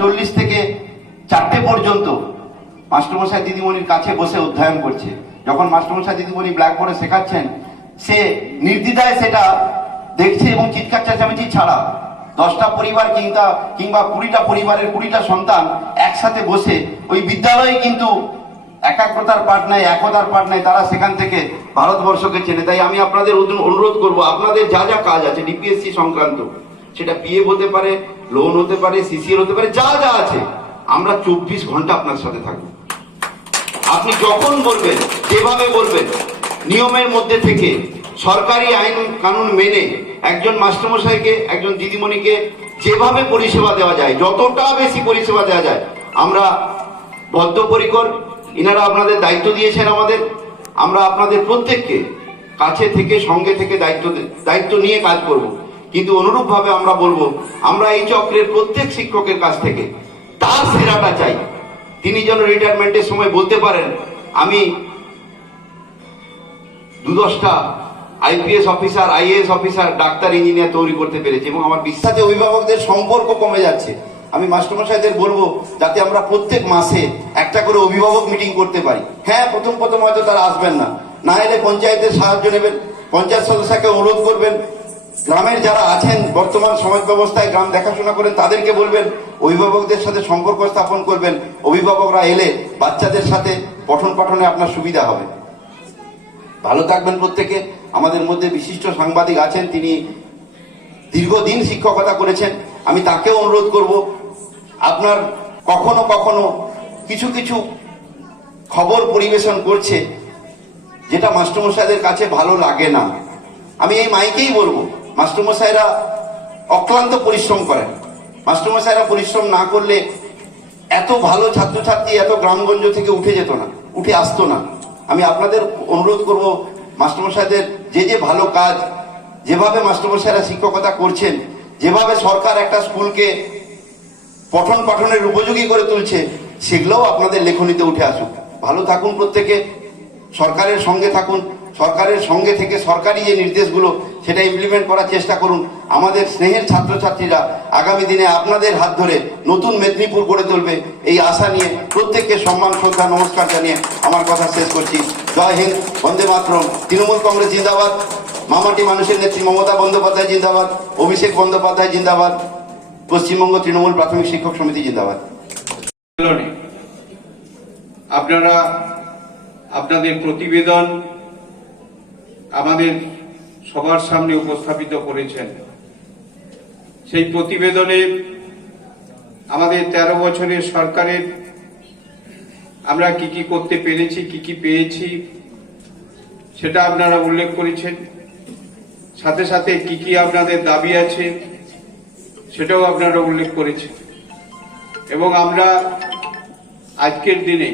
চল্লিশ থেকে চারটে পর্যন্ত মাস্টারমশাই দিদিমণির কাছে বসে অধ্যয়ন করছে। যখন মাস্টারমশাই দিদিমণি ব্ল্যাকবোর্ডে শেখাচ্ছেন, সে নির্দ্বিধায় সেটা দেখছে এবং চিৎকার চেঁচামেচি ছাড়া দশটা পরিবার কিংবা কিংবা কুড়িটা পরিবারের কুড়িটা সন্তান একসাথে বসে ওই বিদ্যালয়ে কিন্তু একাগ্রতার পাঠ নেয়, একতার পাঠ নেয়, তারা সেখান থেকে ভারতবর্ষকে চেনে। তাই আমি আপনাদের অনুরোধ করব, আপনাদের যা যা কাজ আছে ডিপিএসসি সংক্রান্ত, সেটা পিএফ হতে পারে লোন হতে পারে সিসিএল হতে পারে, যা যা আছে, আমরা চব্বিশ ঘণ্টা আপনার সাথে থাকব। আপনি যখন বলবেন, যেভাবে বলবেন, নিয়মের মধ্যে থেকে সরকারি আইন কানুন মেনে একজন মাস্টারমশাইকে, একজন দিদিমণিকে যেভাবে পরিষেবা দেওয়া যায়, যতটা বেশি পরিষেবা দেওয়া যায়, আমরা বদ্ধপরিকর ইনারা আপনাদের দায়িত্ব দিয়েছেন আমাদের, আমরা আপনাদের প্রত্যেককে কাছে থেকে, সঙ্গে থেকে দায়িত্ব দায়িত্ব নিয়ে কাজ করব। কিন্তু অনুরূপভাবে আমরা বলব, আমরা এই চক্রের প্রত্যেক শিক্ষকের কাছ থেকে তার সেরাটা চাই। তিনি যেন রিটায়ারমেন্টের সময় বলতে পারেন, আমি দু দশটা IPS officer IAS officer doctor engineer তৈরি করতে পেরেছি এবং আমার বিশ্বাসে অভিভাবকদের সম্পর্ক কমে যাচ্ছে। আমি মাস্টারমশাইদের বলব, যাতে আমরা প্রত্যেক মাসে একটা করে অভিভাবক মিটিং করতে পারি। হ্যাঁ প্রথম প্রথম হয়তো তারা আসবেন না। না এলে পঞ্চায়েতের সাহায্য নেবেন, পঞ্চায়েত সদস্যকে অনুরোধ করবেন। গ্রামের যারা আছেন, বর্তমান সমাজ ব্যবস্থায় গ্রাম দেখাশোনা করেন, তাদেরকে বলবেন, অভিভাবকদের সাথে সম্পর্ক স্থাপন করবেন। অভিভাবকরা এলে বাচ্চাদের সাথে পঠন পাঠনে আপনার সুবিধা হবে। ভালো থাকবেন প্রত্যেকে। আমাদের মধ্যে বিশিষ্ট সাংবাদিক আছেন, তিনি দীর্ঘদিন শিক্ষকতা করেছেন। আমি তাকেও অনুরোধ করব, আপনার কখনো কখনো কিছু কিছু খবর পরিবেশন করছে, যেটা মাস্টারমশাইদের কাছে ভালো লাগে না। আমি এই মাইকেই বলব। মাস্টারমশাইরা অক্লান্ত পরিশ্রম করেন। মাস্টারমশাইরা পরিশ্রম না করলে এত ভালো ছাত্রছাত্রী এত গ্রামগঞ্জ থেকে উঠে যেত না, উঠে আসতো না। আমি আপনাদের অনুরোধ করব, মাস্টারমশাইদের যে যে ভালো কাজ, যেভাবে মাস্টারমশাইরা শিক্ষকতা করছেন, যেভাবে সরকার একটা স্কুলকে পঠন পাঠনের উপযোগী করে তুলছে, সেগুলোও আপনাদের লেখনীতে উঠে আসুক। ভালো থাকুন প্রত্যেকে, সরকারের সঙ্গে থাকুন। সরকারের সঙ্গে থেকে সরকারি যে নির্দেশগুলো, সেটা ইমপ্লিমেন্ট করার চেষ্টা করুন। আমাদের স্নেহের ছাত্রছাত্রীরা আগামী দিনে আপনাদের হাত ধরে নতুন মেদিনীপুর গড়ে তুলবে এই আশা নিয়ে প্রত্যেককে সম্মান, শ্রদ্ধা, নমস্কার জানিয়ে আমার কথা শেষ করছি। জয় হিন্দ, বন্দে মাতরম। তৃণমূল কংগ্রেস জিন্দাবাদ। মামাটি মানুষের নেত্রী মমতা বন্দ্যোপাধ্যায় জিন্দাবাদ। অভিষেক বন্দ্যোপাধ্যায় জিন্দাবাদ। পশ্চিমবঙ্গ তৃণমূল প্রাথমিক শিক্ষক সমিতি জিন্দাবাদ। আপনারা, আপনাদের প্রতিবেদন আমাদের সবার সামনে উপস্থাপিত করেছেন। সেই প্রতিবেদনে আমাদের তেরো বছরের সরকারের আমরা কি কি করতে পেরেছি, কি কি পেয়েছি, সেটা আপনারা উল্লেখ করেছেন। সাথে সাথে কি কি আপনাদের দাবি আছে, সেটাও আপনারা উল্লেখ করেছেন। এবং আমরা আজকের দিনে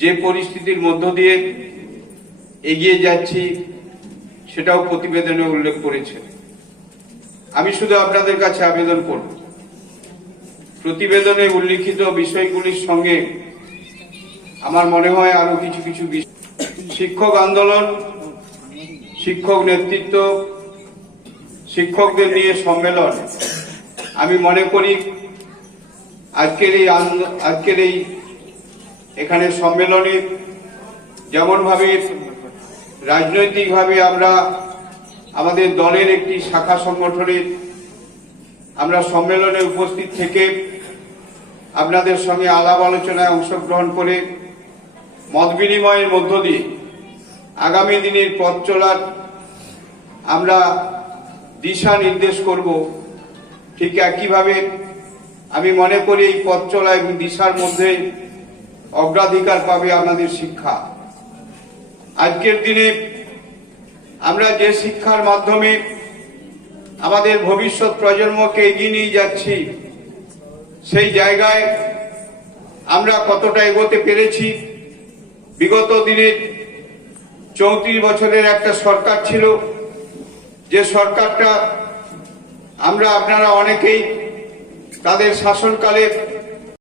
যে পরিস্থিতির মধ্য দিয়ে এগিয়ে যাচ্ছি, সেটাও প্রতিবেদনে উল্লেখ করেছে। আমি শুধু আপনাদের কাছে আবেদন করব। প্রতিবেদনে উল্লিখিত বিষয়গুলির সঙ্গে আমার মনে হয় আরও কিছু কিছু শিক্ষক আন্দোলন, শিক্ষক নেতৃত্ব, শিক্ষকদের নিয়ে সম্মেলন। আমি মনে করি আজকের এই আজকের এই এখানে সম্মেলনে যেমনভাবে রাজনৈতিকভাবে আমরা আমাদের দলের একটি শাখা সংগঠনের আমরা সম্মেলনে উপস্থিত থেকে আপনাদের সঙ্গে আলাপ আলোচনায় অংশগ্রহণ করে মত বিনিময়ের মধ্য দিয়ে আগামী দিনের পথ চলার আমরা দিশা নির্দেশ করব। ঠিক একইভাবে আমি মনে করি এই পথ চলা এবং দিশার মধ্যে অগ্রাধিকার পাবে আমাদের শিক্ষা। আজকের দিনে আমরা যে শিক্ষার মাধ্যমে আমাদের ভবিষ্যৎ প্রজন্মকে এগিয়ে নিয়ে যাচ্ছি, সেই জায়গায় আমরা কতটা এগোতে পেরেছি। বিগত দিনের চৌত্রিশ বছরের একটা সরকার ছিল। যে সরকারটা আমরা আপনারা অনেকেই তাদের শাসনকালে